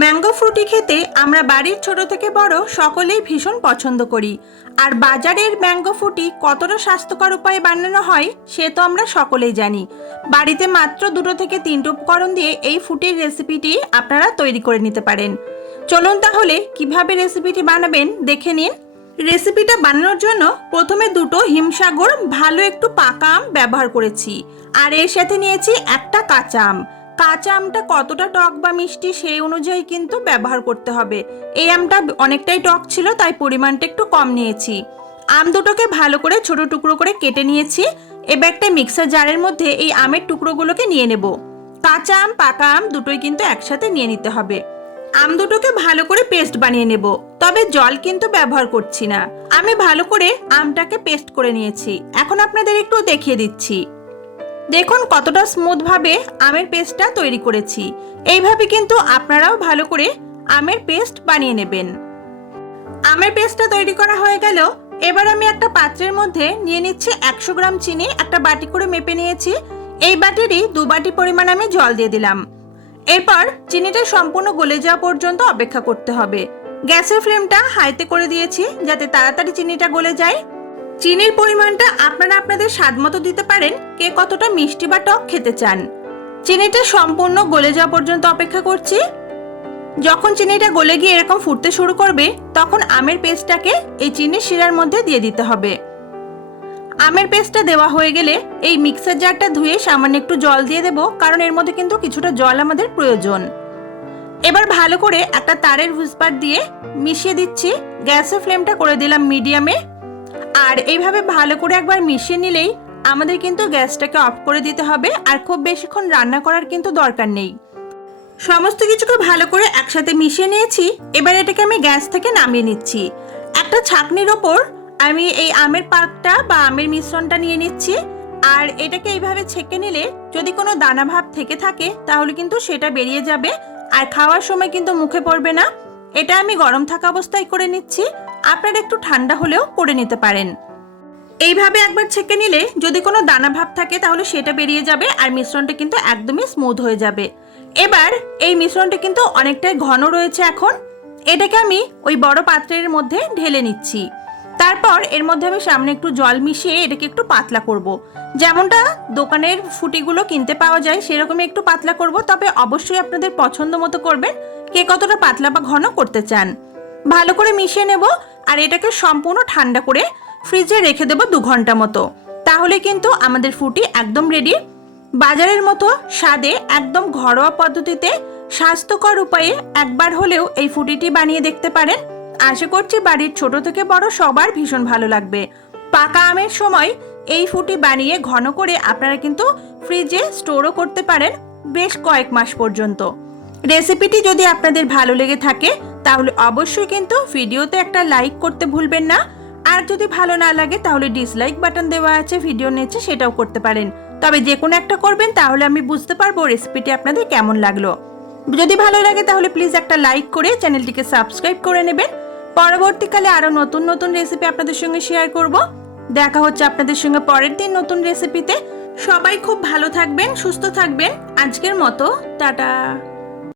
Mango Frooti খেতে আমরা বাড়ির ছোট থেকে বড় সকলেই ভীষণ পছন্দ করি। আর বাজারের ম্যাঙ্গো ফ্রুটি কতটা স্বাস্থ্যকর উপায়ে বানানো হয়, সে তো আমরা সকলেই জানি। বাড়িতে মাত্র দুটো থেকে তিনটে উপকরণ দিয়ে এই ফুটির রেসিপিটি আপনারা তৈরি করে নিতে পারেন। চলুন তাহলে কীভাবে রেসিপিটি বানাবেন দেখে নিন। রেসিপিটা বানানোর জন্য প্রথমে দুটো হিমসাগর ভালো একটু পাকা আম ব্যবহার করেছি। আর এর সাথে নিয়েছি একটা কাঁচা আম। কাঁচা আমটা কতটা টক বা মিষ্টি সেই অনুযায়ী কিন্তু ব্যবহার করতে হবে। এই আমটা অনেকটাই টক ছিল, তাই পরিমাণটা একটু কম নিয়েছি। আম দুটোকে ভালো করে ছোট টুকরো করে কেটে নিয়েছি। এবার একটা মিক্সার জারের মধ্যে এই আমের টুকরোগুলোকে নিয়ে নেব। কাঁচা আম, পাকা আম দুটোই কিন্তু একসাথে নিয়ে নিতে হবে। আম দুটোকে ভালো করে পেস্ট বানিয়ে নেব, তবে জল কিন্তু ব্যবহার করছি না। আমি ভালো করে আমটাকে পেস্ট করে নিয়েছি। এখন আপনাদের একটু দেখিয়ে দিচ্ছি। দেখুন কতটা স্মুথভাবে আমের পেস্টটা তৈরি করেছি। এইভাবে কিন্তু আপনারাও ভালো করে আমের পেস্ট বানিয়ে নেবেন। আমের পেস্টটা তৈরি করা হয়ে গেল এবার আমি একটা পাত্রের মধ্যে নিয়ে নিচ্ছি একশো গ্রাম চিনি, একটা বাটি করে মেপে নিয়েছি। এই বাটিরই দু বাটি পরিমাণ আমি জল দিয়ে দিলাম। এরপর চিনিটা সম্পূর্ণ গলে যাওয়া পর্যন্ত অপেক্ষা করতে হবে। গ্যাসের ফ্লেমটা হাইতে করে দিয়েছি যাতে তাড়াতাড়ি চিনিটা গলে যায়। চিনির পরিমাণটা আপনারা আপনাদের স্বাদ মতো দিতে পারেন, কে কতটা মিষ্টি বা টক খেতে চান। চিনিটা সম্পূর্ণ গলে যাওয়া পর্যন্ত অপেক্ষা করছি। যখন চিনিটা গলে গিয়ে এরকম ফুটতে শুরু করবে, তখন আমের পেস্টটাকে এই চিনির শিরার মধ্যে দিয়ে দিতে হবে। আমের পেস্টটা দেওয়া হয়ে গেলে এই মিক্সার জারটা ধুয়ে সামান্য একটু জল দিয়ে দেব, কারণ এর মধ্যে কিন্তু কিছুটা জল আমাদের প্রয়োজন। এবার ভালো করে একটা তারের হুসপার দিয়ে মিশিয়ে দিচ্ছি। গ্যাসের ফ্লেমটা করে দিলাম মিডিয়ামে। আর এইভাবে ভালো করে একবার মিশিয়ে নিলেই আমাদের কিন্তু গ্যাসটাকে অফ করে দিতে হবে আর খুব বেশিক্ষণ রান্না করার কিন্তু দরকার নেই। সমস্ত কিছুকে ভালো করে একসাথে মিশিয়ে নিয়েছি, এবার এটাকে আমি গ্যাস থেকে নামিয়ে নিচ্ছি। একটা ছাকনির ওপর আমি এই আমের পাকটা বা আমের মিশ্রণটা নিয়ে নিচ্ছি, আর এটাকে এইভাবে ছেঁকে নিলে যদি কোনো দানা ভাব থেকে থাকে তাহলে কিন্তু সেটা বেরিয়ে যাবে, আর খাওয়ার সময় কিন্তু মুখে পড়বে না। এটা আমি গরম থাকা অবস্থায় করে নিচ্ছি আপনারা একটু ঠান্ডা হলেও করে নিতে পারেন। এইভাবে একবার ছেঁকে নিলে যদি কোনো দানা ভাব থাকে তাহলে সেটা বেরিয়ে যাবে আর মিশ্রণটা কিন্তু একদমই স্মুথ হয়ে যাবে। এবার এই মিশ্রণটা কিন্তু অনেকটাই ঘন রয়েছে এখন। এটাকে আমি ওই বড় পাত্রের মধ্যে ঢেলে নিচ্ছি। তারপর এর মধ্যে আমি সামনে একটু জল মিশিয়ে এটাকে একটু পাতলা করব। যেমনটা দোকানের ফুটিগুলো কিনতে পাওয়া যায় সেরকমই একটু পাতলা করব, তবে অবশ্যই আপনাদের পছন্দ মতো করবেন, কে কতটা পাতলা বা ঘন করতে চান। ভালো করে মিশিয়ে নেব আর এটাকে সম্পূর্ণ ঠান্ডা করে ফ্রিজে রেখে দেবো দু ঘণ্টা মতো। তাহলে কিন্তু আমাদের ফুটি একদম রেডি বাজারের মতো স্বাদে, একদম ঘরোয়া পদ্ধতিতে, স্বাস্থ্যকর উপায়ে একবার হলেও এই ফুটিটি বানিয়ে দেখতে পারেন। আশা করছি বাড়ির ছোট থেকে বড় সবার ভীষণ ভালো লাগবে। পাকা আমের সময় এই ফুটি বানিয়ে ঘন করে আপনারা কিন্তু ফ্রিজে স্টোরও করতে পারেন বেশ কয়েক মাস পর্যন্ত। রেসিপিটি যদি আপনাদের ভালো লেগে থাকে তাহলে অবশ্যই কিন্তু ভিডিওতে একটা লাইক করতে ভুলবেন না। আর যদি ভালো না লাগে, তাহলে ডিসলাইক বাটন দেওয়া আছে ভিডিও নিচে সেটাও করতে পারেন। তবে যে কোনো একটা করবেন, তাহলে আমি বুঝতে পারব রেসিপিটি আপনাদের কেমন লাগল। যদি ভালো লাগে, তাহলে প্লিজ একটা লাইক করে চ্যানেলটিকে সাবস্ক্রাইব করে নেবেন। পরবর্তীকালে আরও নতুন নতুন রেসিপি আপনাদের সঙ্গে শেয়ার করব। দেখা হচ্ছে আপনাদের সঙ্গে পরের দিন নতুন রেসিপিতে সবাই খুব ভালো থাকবেন, সুস্থ থাকবেন। আজকের মতো, টাটা।